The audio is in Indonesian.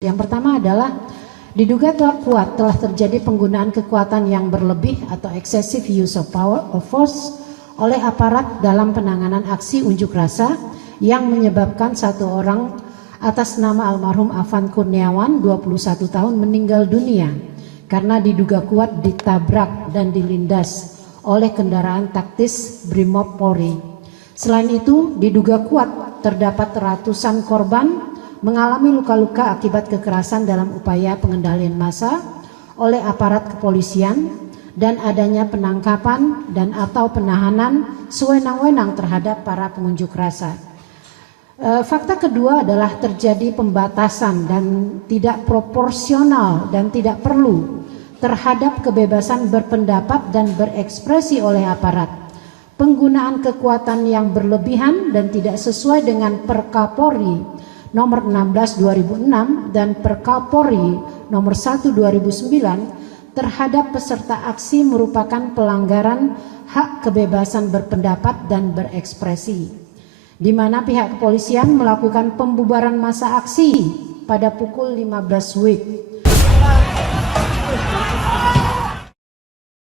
Yang pertama adalah diduga kuat telah terjadi penggunaan kekuatan yang berlebih atau excessive use of power or force oleh aparat dalam penanganan aksi unjuk rasa yang menyebabkan satu orang atas nama almarhum Afan Kurniawan 21 tahun meninggal dunia karena diduga kuat ditabrak dan dilindas oleh kendaraan taktis Brimob Polri. Selain itu, diduga kuat terdapat ratusan korban mengalami luka-luka akibat kekerasan dalam upaya pengendalian massa oleh aparat kepolisian dan adanya penangkapan dan atau penahanan sewenang-wenang terhadap para pengunjuk rasa. Fakta kedua adalah terjadi pembatasan dan tidak proporsional dan tidak perlu terhadap kebebasan berpendapat dan berekspresi oleh aparat. Penggunaan kekuatan yang berlebihan dan tidak sesuai dengan Perkapolri nomor 16 2006 dan Perkapolri nomor 1 2009 terhadap peserta aksi merupakan pelanggaran hak kebebasan berpendapat dan berekspresi, di mana pihak kepolisian melakukan pembubaran massa aksi pada pukul 15 WIB.